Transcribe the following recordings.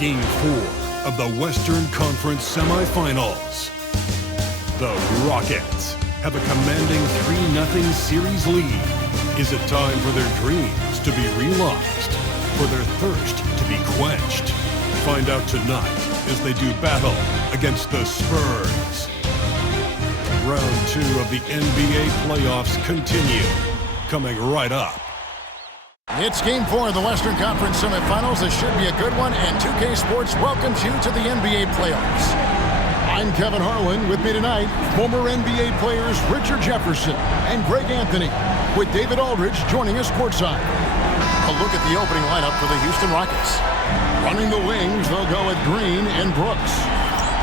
Game 4 of the Western Conference semifinals. The Rockets have a commanding 3-0 series lead. Is it time for their dreams to be realized? For their thirst to be quenched? Find out tonight as they do battle against the Spurs. Round 2 of the NBA playoffs continue. Coming right up. It's Game 4 of the Western Conference semifinals. This should be a good one, and 2K Sports welcomes you to the NBA playoffs. I'm Kevin Harlan. With me tonight, former NBA players Richard Jefferson and Greg Anthony, with David Aldridge joining us courtside. A look at the opening lineup for the Houston Rockets. Running the wings, they'll go with Green and Brooks.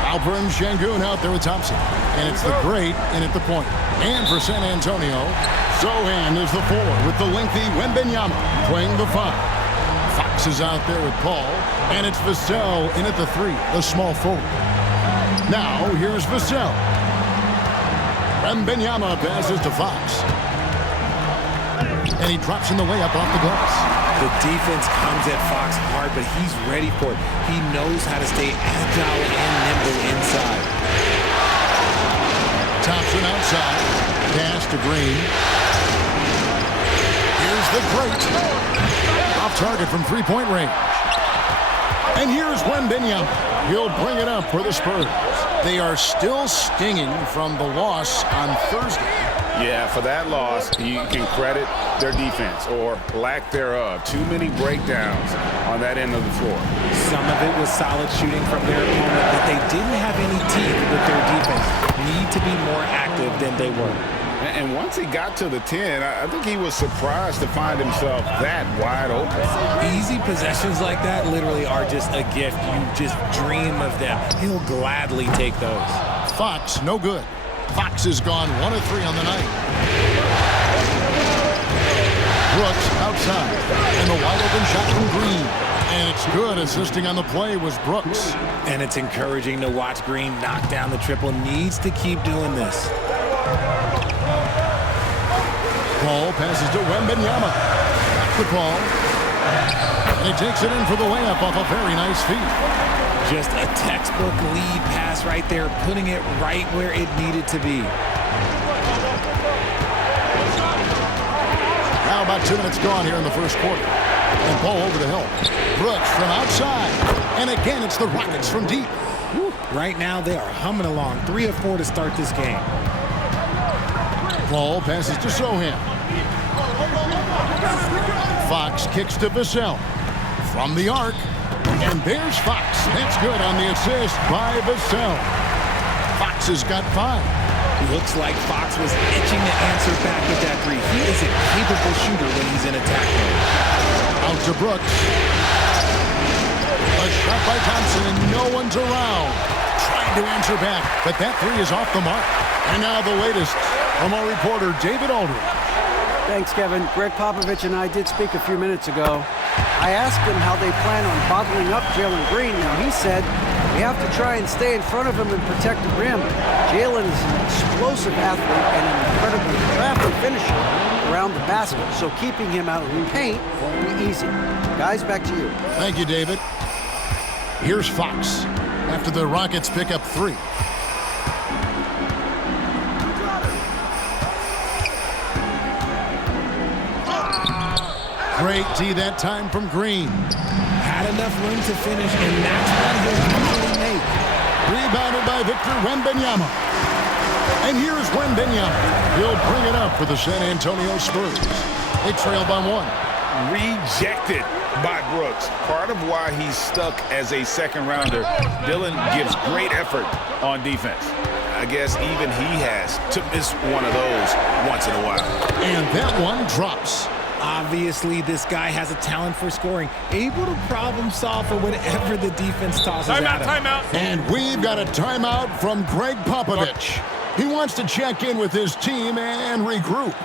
Alperen Sengun out there with Thompson. And it's the great in at the point. And for San Antonio, Sohan is the 4 with the lengthy Wembanyama playing the 5. Fox is out there with Paul. And it's Vassell in at the 3, the small forward. Now, here's Vassell. Wembanyama passes to Fox. And he drops in the way up off the glass. The defense comes at Fox hard, but he's ready for it. He knows how to stay agile and nimble inside. Thompson outside. Pass to Green. Here's the great. Off target from three-point range. And here's Wembanyama. He'll bring it up for the Spurs. They are still stinging from the loss on Thursday. Yeah, for that loss, you can credit their defense, or lack thereof. Too many breakdowns on that end of the floor. Some of it was solid shooting from their opponent, but they didn't have any teeth with their defense. Need to be more active than they were. And once he got to the 10, I think he was surprised to find himself that wide open. Easy possessions like that literally are just a gift. You just dream of them. He'll gladly take those. Fox, no good. Fox has gone 1 of 3 on the night. Brooks outside. And the wide open shot from Green. And it's good. Assisting on the play was Brooks. And it's encouraging to watch Green knock down the triple. Needs to keep doing this. Paul passes to Wembanyama. Back to Paul. And he takes it in for the layup off a very nice feed. Just a textbook lead pass right there, putting it right where it needed to be. Now about 2 minutes gone here in the first quarter. And Paul over to help. Brooks from outside. And again, it's the Rockets from deep. Right now, they are humming along. 3 of 4 to start this game. Paul passes to Sohan. Fox kicks to Vassell. From the arc. And there's Fox. That's good on the assist by Vassell. Fox has got 5. Looks like Fox was itching to answer back with that 3. He is a capable shooter when he's in attack mode. Out to Brooks. A shot by Thompson, and no one's around. Trying to answer back, but that 3 is off the mark. And now the latest from our reporter, David Aldridge. Thanks, Kevin. Greg Popovich and I did speak a few minutes ago. I asked him how they plan on bottling up Jalen Green. Now, he said, we have to try and stay in front of him and protect the rim. Jalen is an explosive athlete and an incredibly crafty finisher around the basket, so keeping him out of the paint will be easy. Guys, back to you. Thank you, David. Here's Fox after the Rockets pick up 3. Great D that time from Green. Had enough room to finish, and that's what he'll usually make. Rebounded by Victor Wembanyama. And here's Wembanyama. He'll bring it up for the San Antonio Spurs. They trail by 1. Rejected by Brooks. Part of why he's stuck as a second-rounder. Dillon gives great effort on defense. I guess even he has to miss one of those once in a while. And that one drops. Obviously, this guy has a talent for scoring, able to problem solve for whatever the defense tosses at him. Timeout. And we've got a timeout from Greg Popovich. He wants to check in with his team and regroup.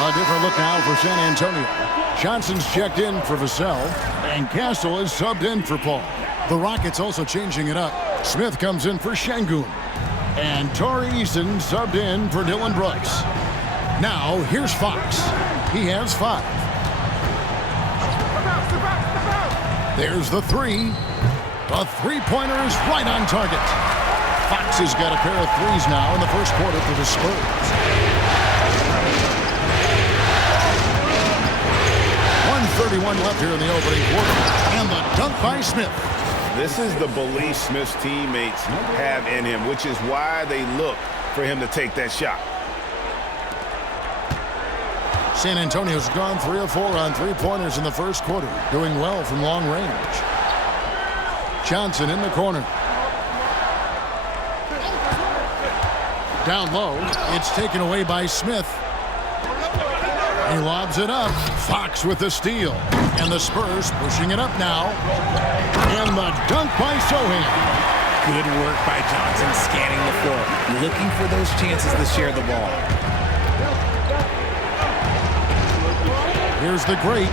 A different look now for San Antonio. Johnson's checked in for Vassell, and Castle is subbed in for Paul. The Rockets also changing it up. Smith comes in for Sengun. And Torrey Eason subbed in for Dillon Brooks. Now, here's Fox. He has 5. There's the three. The three-pointer is right on target. Fox has got a pair of threes now in the first quarter for the Spurs. 1:31 left here in the opening quarter. And the dunk by Smith. This is the belief Smith's teammates have in him, which is why they look for him to take that shot. San Antonio's gone 3 of 4 on three-pointers in the first quarter, doing well from long range. Johnson in the corner. Down low, it's taken away by Smith. He lobs it up. Fox with the steal. And the Spurs pushing it up now. And the dunk by Sohan. Good work by Johnson scanning the floor, looking for those chances to share the ball. Here's the great.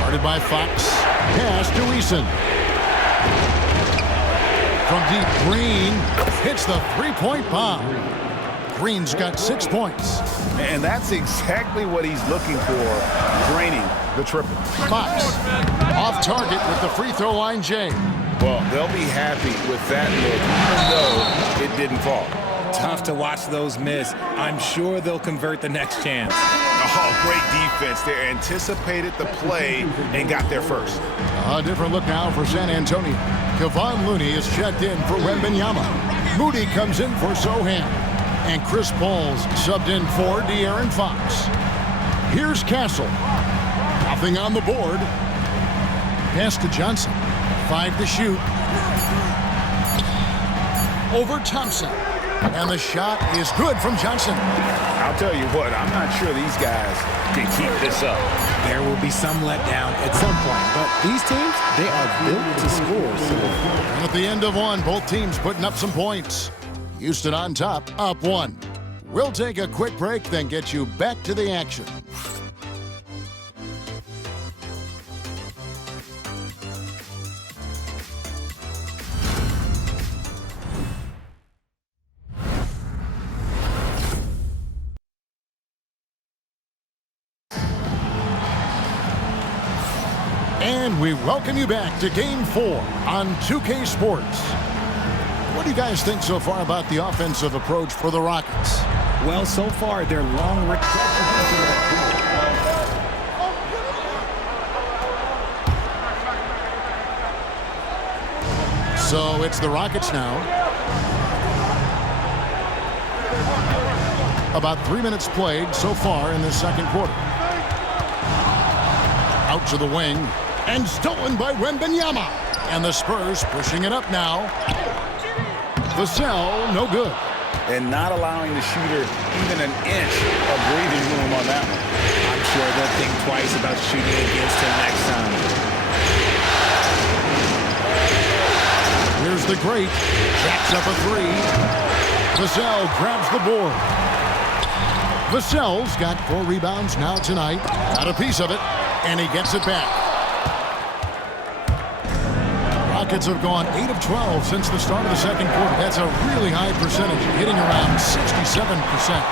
Guarded by Fox. Pass to Eason. From deep, Green hits the three-point bomb. Green's got 6 points. And that's exactly what he's looking for, draining the triple. Fox off target with the free throw line, Jay. Well, they'll be happy with that look, even though it didn't fall. Tough to watch those miss. I'm sure they'll convert the next chance. Oh, great defense. They anticipated the play and got there first. A different look now for San Antonio. Kevon Looney is checked in for Wembanyama. Moody comes in for Sohan. And Chris Paul's subbed in for De'Aaron Fox. Here's Castle. Nothing on the board. Pass to Johnson. 5 to shoot. Over Thompson. And the shot is good from Johnson. I'll tell you what, I'm not sure these guys can keep this up. There will be some letdown at some point, but these teams, they are built to score. And at the end of one, both teams putting up some points. Houston on top, up 1. We'll take a quick break, then get you back to the action. And we welcome you back to Game 4 on 2K Sports. What do you guys think so far about the offensive approach for the Rockets? Well, so far, their long range. So it's the Rockets now. About 3 minutes played so far in the second quarter. Out to the wing. And stolen by Wembanyama. And the Spurs pushing it up now. Vassell, no good. And not allowing the shooter even an inch of breathing room on that one. I'm sure they'll think twice about shooting against him next time. Here's the great. Jacks up a 3. Vassell grabs the board. Vassell's got 4 rebounds now tonight. Got a piece of it, and he gets it back. Rockets have gone 8 of 12 since the start of the second quarter. That's a really high percentage, hitting around 67%.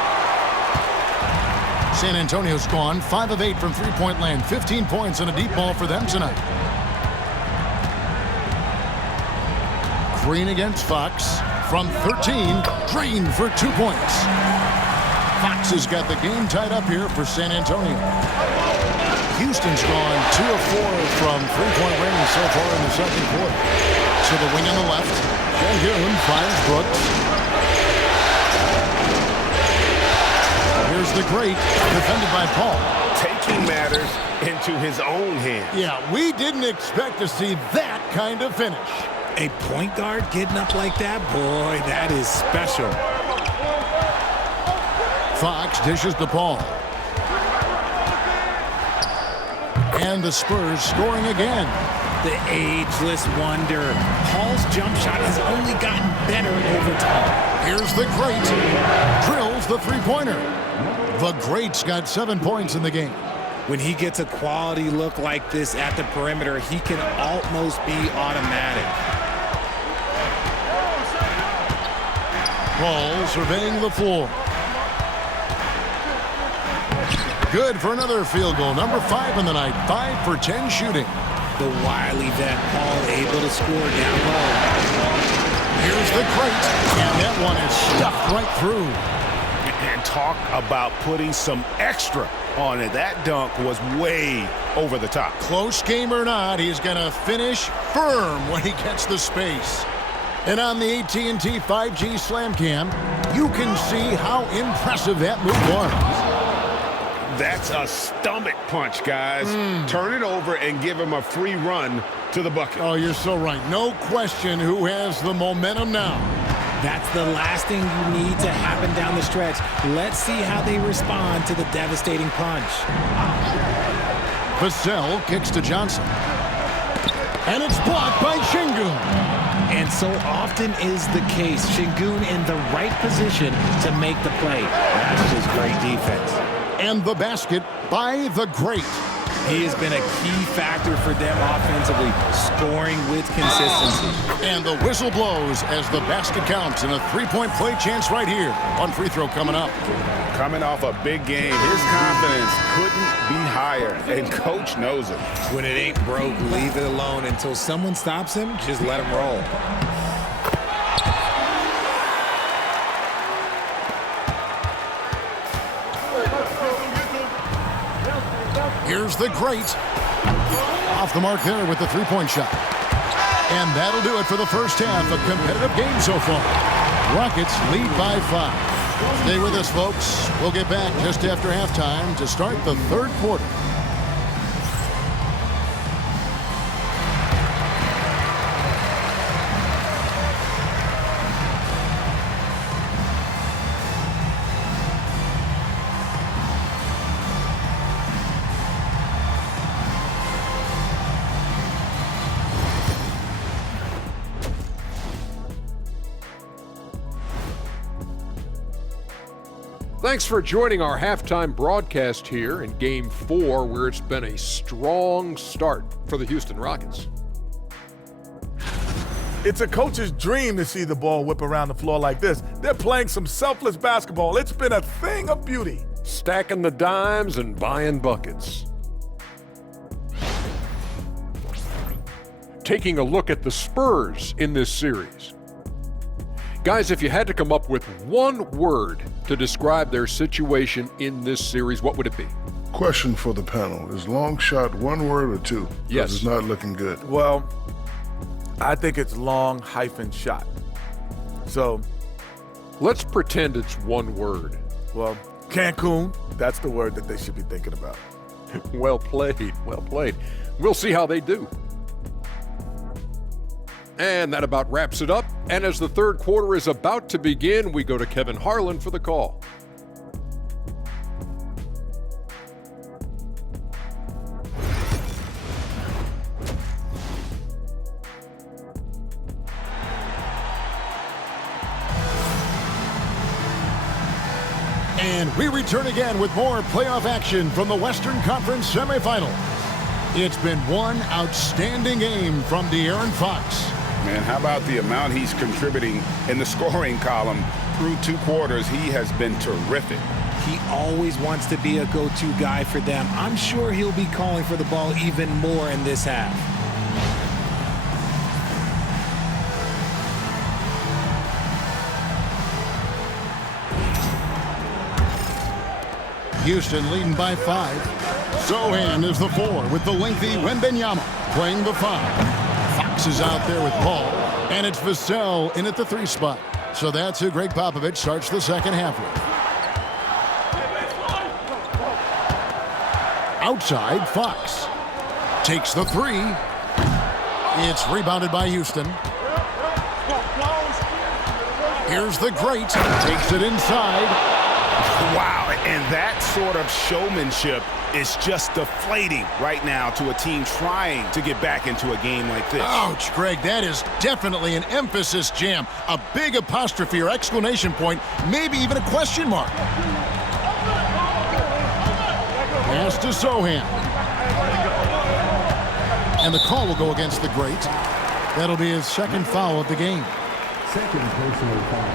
San Antonio's gone 5 of 8 from three-point land, 15 points and a deep ball for them tonight. Green against Fox from 13, Green for 2 points. Fox has got the game tied up here for San Antonio. Houston's gone 2 of 4 from three-point range so far in the second quarter. To the wing on the left, Sengun finds Brooks. Here's the great, defended by Paul. Taking matters into his own hands. Yeah, we didn't expect to see that kind of finish. A point guard getting up like that? Boy, that is special. Fox dishes to Paul. And the Spurs scoring again. The ageless wonder. Paul's jump shot has only gotten better over time. Here's the great. Drills the three-pointer. The great's got 7 points in the game. When he gets a quality look like this at the perimeter, he can almost be automatic. Paul surveying the floor. Good for another field goal. Number 5 in the night. 5 for 10 shooting. The wily vet Paul able to score down low. Here's the crate, and that one is stuffed right through. And talk about putting some extra on it. That dunk was way over the top. Close game or not, he's going to finish firm when he gets the space. And on the AT&T 5G Slam Cam, you can see how impressive that move was. That's a stomach punch, guys. Turn it over and give him a free run to the bucket. Oh, you're so right. No question who has the momentum now. That's the last thing you need to happen down the stretch. Let's see how they respond to the devastating punch. Vassell kicks to Johnson. And it's blocked by Şengün. And so often is the case. Şengün in the right position to make the play. That's just great defense. And the basket by the great. He has been a key factor for them offensively, scoring with consistency. And the whistle blows as the basket counts, and a three-point play chance right here on free throw coming up. Coming off a big game, his confidence couldn't be higher, and coach knows it. When it ain't broke, leave it alone. Until someone stops him, just let him roll. Here's the great. Off the mark there with the three-point shot. And that'll do it for the first half. A competitive game so far. Rockets lead by 5. Stay with us, folks. We'll get back just after halftime to start the third quarter. Thanks for joining our halftime broadcast here in Game 4, where it's been a strong start for the Houston Rockets. It's a coach's dream to see the ball whip around the floor like this. They're playing some selfless basketball. It's been a thing of beauty. Stacking the dimes and buying buckets. Taking a look at the Spurs in this series. Guys, if you had to come up with one word to describe their situation in this series, what would it be? Question for the panel. Is long shot one word or two? Yes. It's not looking good. Well, I think it's long-shot. So, Let's pretend it's one word. well, Cancun, that's the word that they should be thinking about. Well played, well played. We'll see how they do. And that about wraps it up. And as the third quarter is about to begin, we go to Kevin Harlan for the call. And we return again with more playoff action from the Western Conference semifinals. It's been one outstanding game from De'Aaron Fox. Man, how about the amount he's contributing in the scoring column through 2 quarters? He has been terrific. He always wants to be a go-to guy for them. I'm sure he'll be calling for the ball even more in this half. Houston leading by 5. Sohan is the 4 with the lengthy Wembanyama playing the 5. Fox is out there with Paul, and it's Vassell in at the 3 spot. So that's who Greg Popovich starts the second half with. Outside, Fox takes the 3. It's rebounded by Houston. Here's the great, takes it inside. Wow, and that sort of showmanship is just deflating right now to a team trying to get back into a game like this. Ouch, Greg, that is definitely an emphasis jam. A big apostrophe or exclamation point, maybe even a question mark. Pass to Sohan. And the call will go against the great. That'll be his second foul of the game. Second personal foul.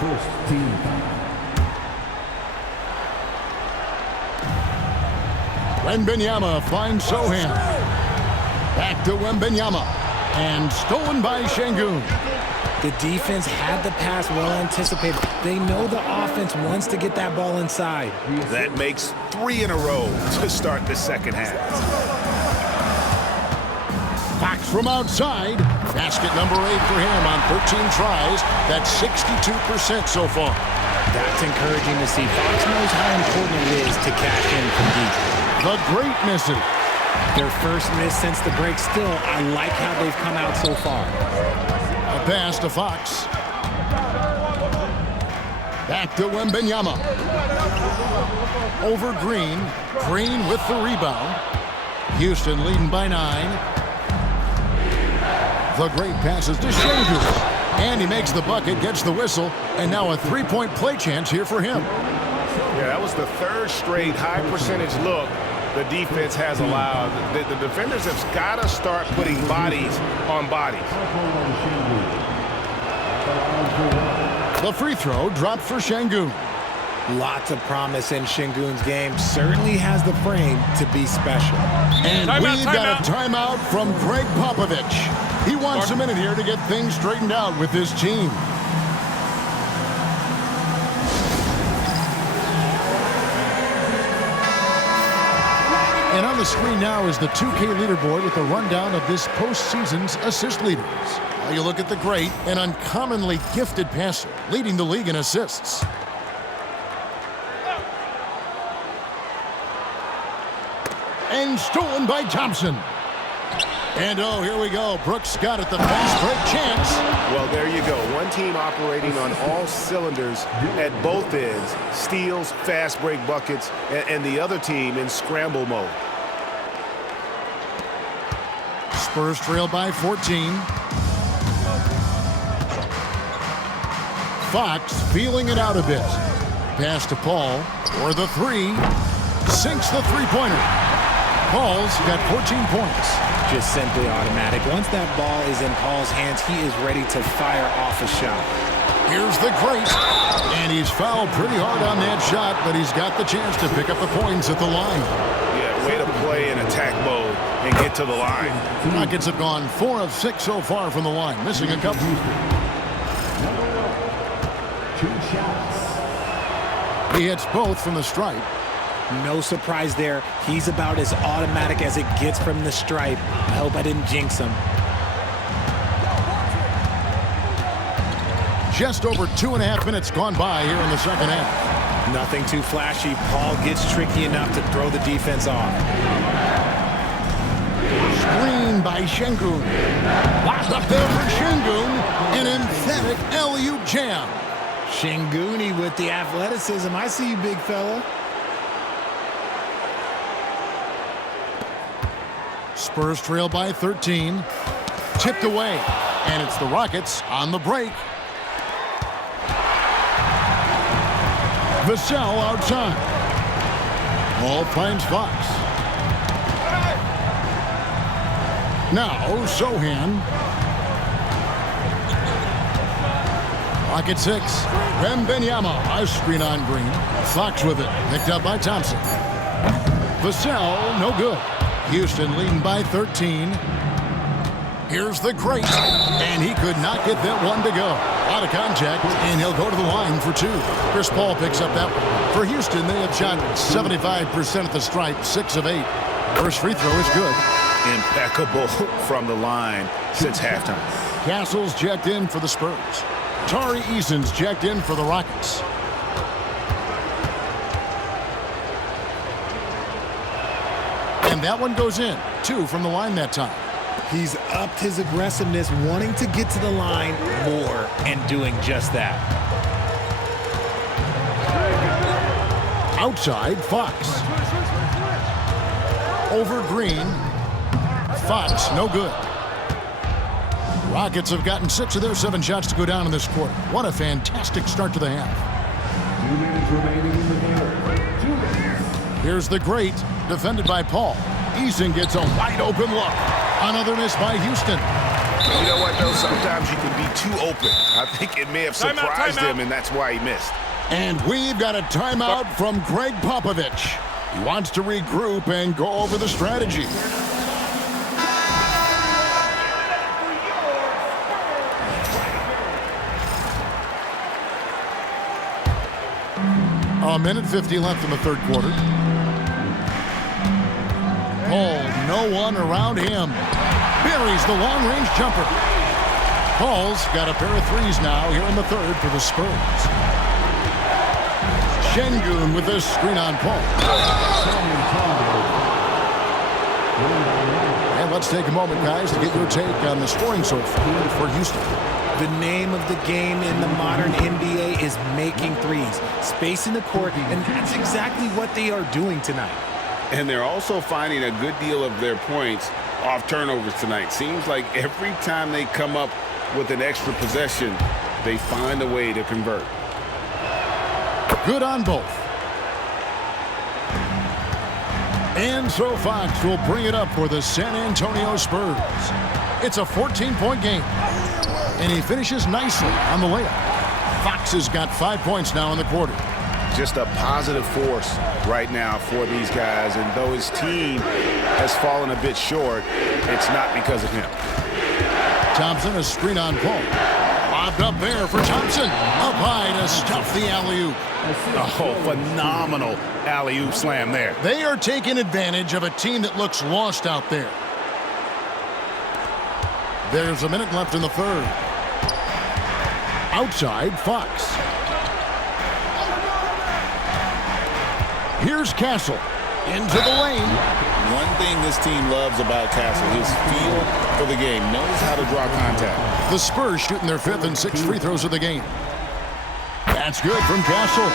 First team foul. Wembanyama finds Sohan. Back to Wembanyama. And stolen by Şengün. The defense had the pass well anticipated. They know the offense wants to get that ball inside. That makes 3 in a row to start the second half. Fox from outside. Basket number 8 for him on 13 tries. That's 62% so far. That's encouraging to see. Fox knows how important it is to cash in from deep. The great misses. Their first miss since the break. Still, I like how they've come out so far. A pass to Fox. Back to Wembanyama. Over Green. Green with the rebound. Houston leading by 9. The great passes to Şengün. And he makes the bucket, gets the whistle, and now a three-point play chance here for him. Yeah, that was the third straight high percentage look the defense has allowed. The defenders have got to start putting bodies on bodies. The free throw dropped for Şengün. Lots of promise in Şengün's game. Certainly has the frame to be special. And we've got a timeout from Greg Popovich. He wants a minute here to get things straightened out with his team. And on the screen now is the 2K leaderboard with a rundown of this postseason's assist leaders. Now you look at the great and uncommonly gifted passer, leading the league in assists. And stolen by Thompson. And oh, here we go. Brooks got it, the fast break chance. Well, there you go. One team operating on all cylinders at both ends. Steals, fast break buckets, and the other team in scramble mode. Spurs trail by 14. Fox feeling it out a bit. Pass to Paul for the 3. Sinks the three-pointer. Paul's got 14 points. Just simply automatic. Once that ball is in Paul's hands, he is ready to fire off a shot. Here's the great. And he's fouled pretty hard on that shot, but he's got the chance to pick up the points at the line. Yeah, way to play in attack mode and get to the line. Rockets have gone 4 of 6 so far from the line, missing a couple. 2 shots. He hits both from the stripe. No surprise there. He's about as automatic as it gets from the stripe. I hope I didn't jinx him. Just over 2.5 minutes gone by here in the second half. Nothing too flashy. Paul gets tricky enough to throw the defense off. Screen by Şengün. Locked up there for Şengün. An emphatic alley-oop jam. Şengün with the athleticism. I see you, big fella. Spurs trail by 13. Tipped away. And it's the Rockets on the break. Vassell outside. Ball finds Fox. Now Sohan. Rocket 6. Wembanyama. A screen on Green. Fox with it. Picked up by Thompson. Vassell, no good. Houston leading by 13. Here's the great. And he could not get that one to go. Out of contact, and he'll go to the line for 2. Chris Paul picks up that one. For Houston, they have shot 75% at the stripe, 6 of 8. First free throw is good. Impeccable from the line since halftime. Castle's checked in for the Spurs. Tari Eason's checked in for the Rockets. And that one goes in. 2 from the line that time. He's upped his aggressiveness, wanting to get to the line more and doing just that. Outside, Fox. Over Green. Fox, no good. Rockets have gotten 6 of their 7 shots to go down in this quarter. What a fantastic start to the half. 2 minutes remaining in the game. 2 minutes. Here's the great, defended by Paul. Eason gets a wide open look. Another miss by Houston. You know what, though? Sometimes you can be too open. I think it may have surprised him, and that's why he missed. And we've got a timeout from Greg Popovich. He wants to regroup and go over the strategy. 1:50 left in the third quarter. Paul, no one around him. Buries the long-range jumper. Paul's got a pair of threes now here in the third for the Spurs. Şengün with this screen on Paul. And let's take a moment, guys, to get your take on the scoring so far for Houston. The name of the game in the modern NBA is making threes, spacing the court, and that's exactly what they are doing tonight. And they're also finding a good deal of their points off turnovers tonight. Seems like every time they come up with an extra possession, they find a way to convert. Good on both. And so Fox will bring it up for the San Antonio Spurs. It's a 14-point game. And he finishes nicely on the layup. Fox has got 5 points now in the quarter. Just a positive force right now for these guys. And though his team has fallen a bit short, it's not because of him. Thompson, a screen on Paul. Lobbed up there for Thompson. Up high to stuff the alley-oop. Oh, phenomenal alley-oop slam there. They are taking advantage of a team that looks lost out there. There's a minute left in the third. Outside, Fox. Here's Castle. Into the lane. One thing this team loves about Castle, his feel for the game, knows how to draw contact. The Spurs shooting their 5th and 6th free throws of the game. That's good from Castle.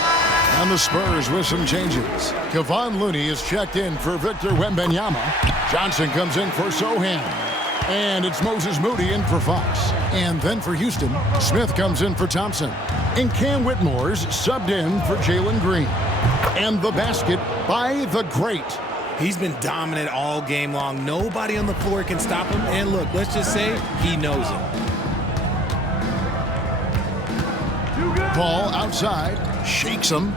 And the Spurs with some changes. Kevon Looney is checked in for Victor Wembanyama. Johnson comes in for Sohan. And it's Moses Moody in for Fox. And then for Houston, Smith comes in for Thompson. And Cam Whitmore's subbed in for Jalen Green. And the basket by the great. He's been dominant all game long. Nobody on the floor can stop him. And look, let's just say he knows it. Paul outside, shakes him.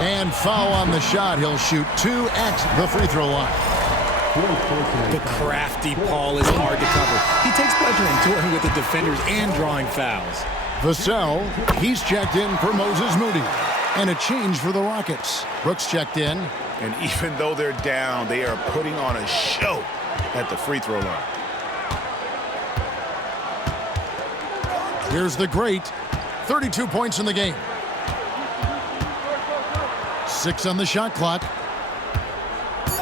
And foul on the shot. He'll shoot 2 at the free throw line. The crafty Paul is hard to cover. He takes pleasure in touring with the defenders and drawing fouls. Vassell, he's checked in for Moses Moody. And a change for the Rockets. Brooks checked in. And even though they're down, they are putting on a show at the free throw line. Here's the great. 32 points in the game. 6 on the shot clock.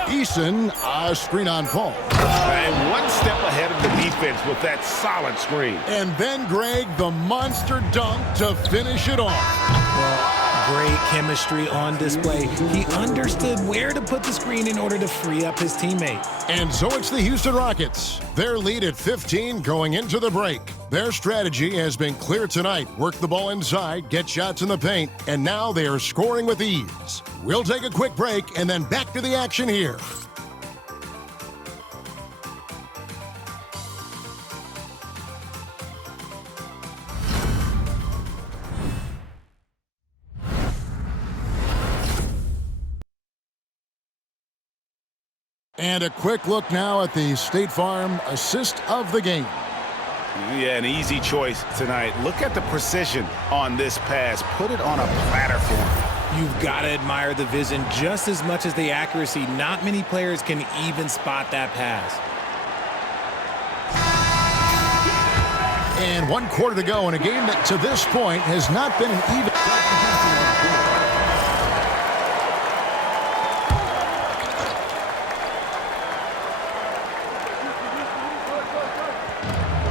Eason, a screen on Paul. And one step ahead of the defense with that solid screen. And then Greg, the monster dunk to finish it off. Great chemistry on display. He understood where to put the screen in order to free up his teammate. And so it's the Houston Rockets. Their lead at 15 going into the break. Their strategy has been clear tonight. Work the ball inside, get shots in the paint, and now they are scoring with ease. We'll take a quick break and then back to the action here. And a quick look now at the State Farm assist of the game. Yeah, an easy choice tonight. Look at the precision on this pass. Put it on a platter for him. You've got to admire the vision just as much as the accuracy. Not many players can even spot that pass. And 1 quarter to go in a game that to this point has not been an even.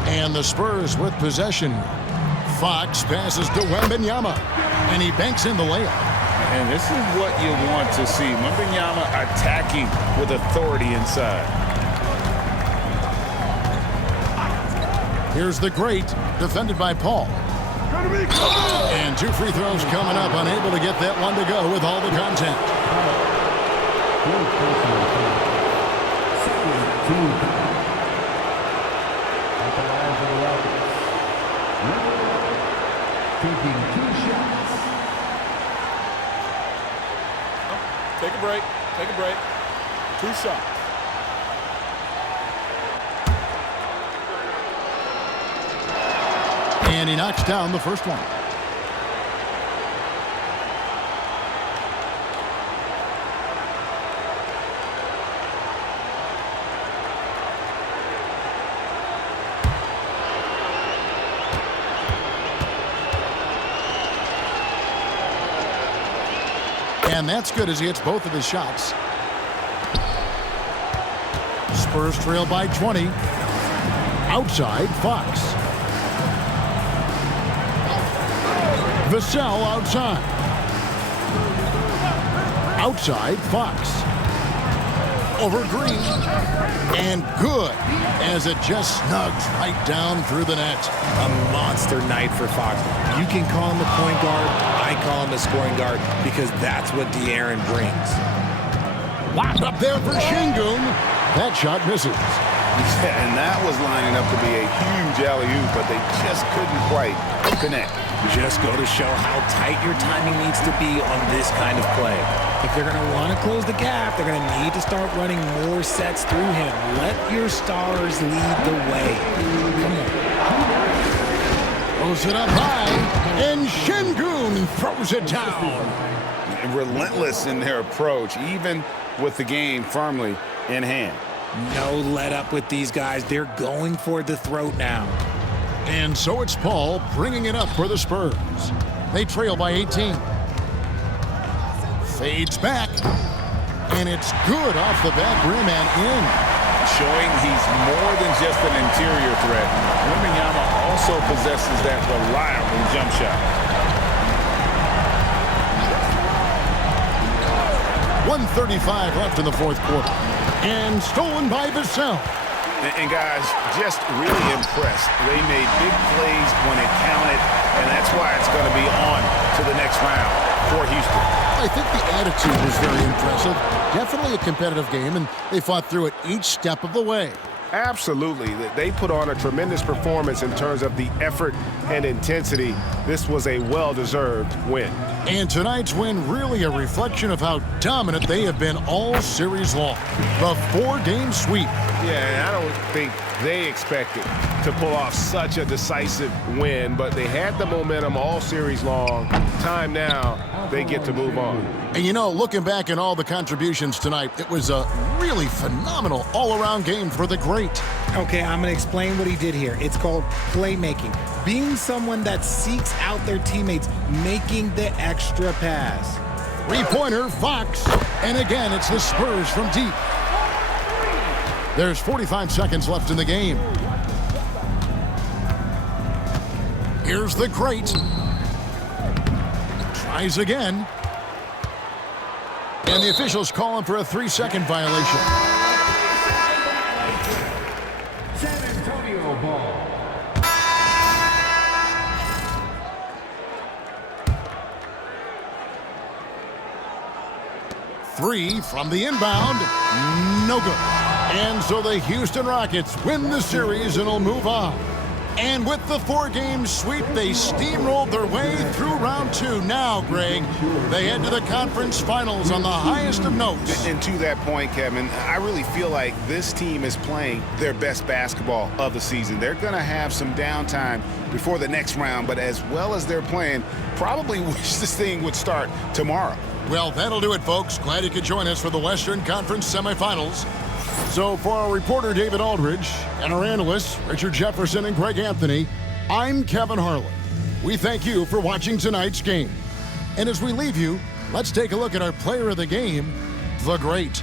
And the Spurs with possession. Fox passes to Wembanyama, and he banks in the layup. And this is what you want to see. Wembanyama attacking with authority inside. Here's the great, defended by Paul. And 2 free throws coming up, unable to get that one to go with all the contact. Taking 2 shots. Take a break. Take a break. 2 shots. And he knocks down the first one. And that's good as he hits both of his shots. Spurs trail by 20. Outside, Fox. Vassell outside. Outside, Fox. Over Green. And good as it just snugs right down through the net. A monster night for Fox. You can call him a point guard. I call him a scoring guard because that's what De'Aaron brings. Locked up there for Şengün. That shot misses. Yeah, and that was lining up to be a huge alley-oop, but they just couldn't quite connect. Just go to show how tight your timing needs to be on this kind of play. If they're going to want to close the gap, they're going to need to start running more sets through him. Let your stars lead the way. Come on. Throws it up high, and Şengün throws it down. Relentless in their approach, even with the game firmly in hand. No let up with these guys. They're going for the throat now. And so it's Paul bringing it up for the Spurs. They trail by 18. Fades back. And it's good off the back rim and in. Showing he's more than just an interior threat. Wembanyama also possesses that reliable jump shot. 1:35 left in the fourth quarter. And stolen by Vassell. And guys, just really impressed. They made big plays when it counted, and that's why it's going to be on to the next round for Houston. I think the attitude was very impressive. Definitely a competitive game, and they fought through it each step of the way. Absolutely. They put on a tremendous performance in terms of the effort and intensity. This was a well-deserved win. And tonight's win really a reflection of how dominant they have been all series long. The 4-game sweep. Yeah, and I don't think they expected to pull off such a decisive win, but they had the momentum all series long. Time now, they get to move on. And you know, looking back at all the contributions tonight, it was a really phenomenal all-around game for the great. Okay, I'm going to explain what he did here. It's called playmaking. Being someone that seeks out their teammates, making the extra pass. Three-pointer, Fox. And again, it's the Spurs from deep. There's 45 seconds left in the game. Here's the great. Tries again. And the officials call him for a 3-second violation. San Antonio ball. Three from the inbound. No good. And so the Houston Rockets win the series and will move on. And with the 4-game sweep, they steamrolled their way through round 2. Now, Greg, they head to the conference finals on the highest of notes. And to that point, Kevin, I really feel like this team is playing their best basketball of the season. They're going to have some downtime before the next round, but as well as they're playing, probably wish this thing would start tomorrow. Well, that'll do it, folks. Glad you could join us for the Western Conference semifinals. So for our reporter, David Aldridge, and our analysts, Richard Jefferson and Greg Anthony, I'm Kevin Harlan. We thank you for watching tonight's game. And as we leave you, let's take a look at our player of the game, the great